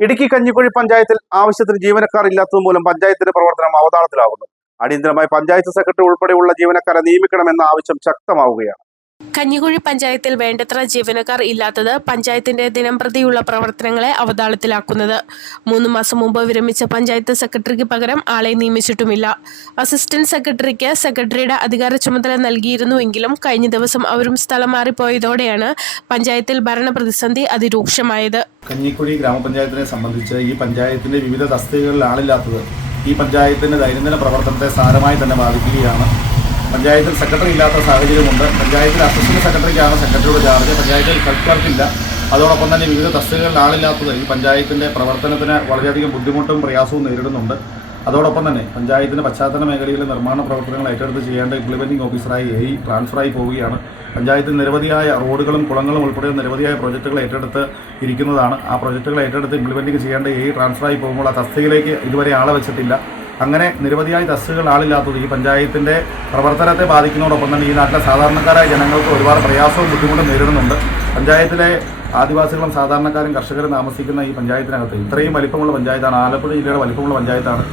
ഇടുക്കി കഞ്ഞിക്കുഴി പഞ്ചായത്തിൽ ആവശ്യത്തിന് ജീവനക്കാർ ഇല്ലാത്തത് മൂലം പഞ്ചായത്തിന്റെ പ്രവർത്തനം അവതാളത്തിലാകുന്നു അടിയന്തരമായി പഞ്ചായത്ത് സെക്രട്ടറി ഉൾപ്പെടെയുള്ള ജീവനക്കാരെ നിയമിക്കണമെന്ന ആവശ്യം ശക്തമാവുകയാണ്. കഞ്ഞിക്കുഴി പഞ്ചായത്തിൽ വേണ്ടത്ര ജീവനക്കാർ ഇല്ലാത്തത് പഞ്ചായത്തിന്റെ ദിനംപ്രതിയുള്ള പ്രവർത്തനങ്ങളെ അവതാളത്തിലാക്കുന്നത്. മൂന്ന് മാസം മുമ്പ് വിരമിച്ച പഞ്ചായത്ത് സെക്രട്ടറിക്ക് പകരം ആളെ നിയമിച്ചിട്ടുമില്ല. അസിസ്റ്റന്റ് സെക്രട്ടറിക്ക് സെക്രട്ടറിയുടെ അധികാര ചുമതല നൽകിയിരുന്നുവെങ്കിലും കഴിഞ്ഞ ദിവസം അവരും സ്ഥലം മാറിപ്പോയതോടെയാണ് പഞ്ചായത്തിൽ ഭരണ പ്രതിസന്ധി അതിരൂക്ഷമായത്. കഞ്ഞിക്കുഴി ഗ്രാമപഞ്ചായത്തിനെ സംബന്ധിച്ച് ഈ പഞ്ചായത്തിന്റെ വിവിധ തസ്തികകളിൽ ആളില്ലാത്തത് ഈ പഞ്ചായത്തിന്റെ ദൈനംദിന പ്രവർത്തനത്തെ സാരമായി തന്നെ ബാധിക്കുകയാണ്. പഞ്ചായത്തിൽ സെക്രട്ടറി ഇല്ലാത്ത സാഹചര്യമുണ്ട്. പഞ്ചായത്തിൽ അസിസ്റ്റന്റ് സെക്രട്ടറിക്കാണ് സെക്രട്ടറിയുടെ ചാർജ് പഞ്ചായത്തിൽ ക്ലർക്കില്ല അതോടൊപ്പം തന്നെ വിവിധ തസ്തികകളിൽ ആളില്ലാത്തത് ഈ പഞ്ചായത്തിന്റെ പ്രവർത്തനത്തിന് വളരെയധികം ബുദ്ധിമുട്ടും പ്രയാസവും നേരിടുന്നുണ്ട്. അതോടൊപ്പം തന്നെ പഞ്ചായത്തിന്റെ പശ്ചാത്തല മേഖലയിലെ നിർമ്മാണ പ്രവർത്തനങ്ങൾ ഏറ്റെടുത്ത് ചെയ്യേണ്ട ഇംപ്ലിമെന്റിംഗ് ഓഫീസറായി എ ട്രാൻസ്ഫറായി പോവുകയാണ്. പഞ്ചായത്തിൽ നിരവധിയായ റോഡുകളും കുളങ്ങളും ഉൾപ്പെടെ നിരവധിയായ പ്രോജക്റ്റുകൾ ഏറ്റെടുത്ത് ഇരിക്കുന്നതാണ്. ആ പ്രോജക്റ്റുകൾ ഏറ്റെടുത്ത് ഇംപ്ലിമെന്റിംഗ് ചെയ്യേണ്ട എ ട്രാൻസ്ഫറായി പോകുമ്പോൾ ആ തസ്തികയിലേക്ക് ഇതുവരെ ആളെ വെച്ചിട്ടില്ല. അങ്ങനെ നിരവധിയായ തസ്തികകൾ ആളില്ലാത്തത് ഈ പഞ്ചായത്തിന്റെ പ്രവർത്തനത്തെ ബാധിക്കുന്നതോടൊപ്പം തന്നെ ഈ നാട്ടിലെ സാധാരണക്കാരായ ജനങ്ങൾക്ക് ഒരുപാട് പ്രയാസവും ബുദ്ധിമുട്ടും നേരിടുന്നുണ്ട്. പഞ്ചായത്തിലെ ആദിവാസികളും സാധാരണക്കാരും കർഷകരും താമസിക്കുന്ന ഈ പഞ്ചായത്തിനകത്ത് ഇത്രയും വലിപ്പമുള്ള പഞ്ചായത്താണ്. ആലപ്പുഴ ജില്ലയുടെ വലിപ്പമുള്ള പഞ്ചായത്താണ്.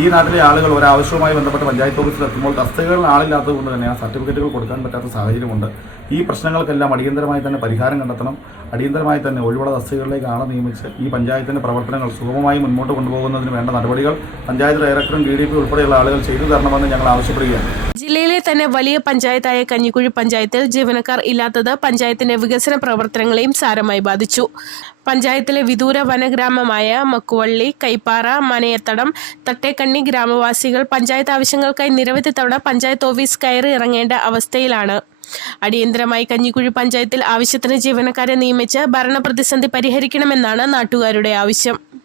ഈ നാട്ടിലെ ആളുകൾ ഒരാവശ്യവുമായി ബന്ധപ്പെട്ട് പഞ്ചായത്ത് ഓഫീസിൽ എത്തുമ്പോൾ തസ്തികകളിൽ ആളില്ലാത്തത് കൊണ്ട് തന്നെ ആ സർട്ടിഫിക്കറ്റുകൾ കൊടുക്കാൻ പറ്റാത്ത സാഹചര്യമുണ്ട്. ഈ പ്രശ്നങ്ങൾക്കെല്ലാം അടിയന്തരമായി തന്നെ പരിഹാരം കണ്ടെത്തണം. അടിയന്തരമായി തന്നെ ഒഴിവുള്ള തസ്തികകളിലേക്ക് ആളെ നിയമിച്ച് ഈ പഞ്ചായത്തിന്റെ പ്രവർത്തനങ്ങൾ സുഗമമായി മുന്നോട്ട് കൊണ്ടുപോകുന്നതിന് വേണ്ട നടപടികൾ പഞ്ചായത്ത് ഡയറക്ടറും ഡി ഡി പി ഉൾപ്പെടെയുള്ള ആളുകൾ ചെയ്തു തരണമെന്ന് ഞങ്ങൾ ആവശ്യപ്പെടുകയാണ്. തന്നെ വലിയ പഞ്ചായത്തായ കഞ്ഞിക്കുഴി പഞ്ചായത്തിൽ ജീവനക്കാർ ഇല്ലാത്തത് പഞ്ചായത്തിന്റെ വികസന പ്രവർത്തനങ്ങളെയും സാരമായി ബാധിച്ചു. പഞ്ചായത്തിലെ വിദൂര വനഗ്രാമമായ മക്കുവള്ളി കൈപ്പാറ മനയത്തടം തട്ടേക്കണ്ണി ഗ്രാമവാസികൾ പഞ്ചായത്ത് ആവശ്യങ്ങൾക്കായി നിരവധി തവണ പഞ്ചായത്ത് ഓഫീസ് കയറി ഇറങ്ങേണ്ട അവസ്ഥയിലാണ്. അടിയന്തരമായി കഞ്ഞിക്കുഴി പഞ്ചായത്തിൽ ആവശ്യത്തിന് ജീവനക്കാരെ നിയമിച്ച് ഭരണപ്രതിസന്ധി പരിഹരിക്കണമെന്നാണ് നാട്ടുകാരുടെ ആവശ്യം.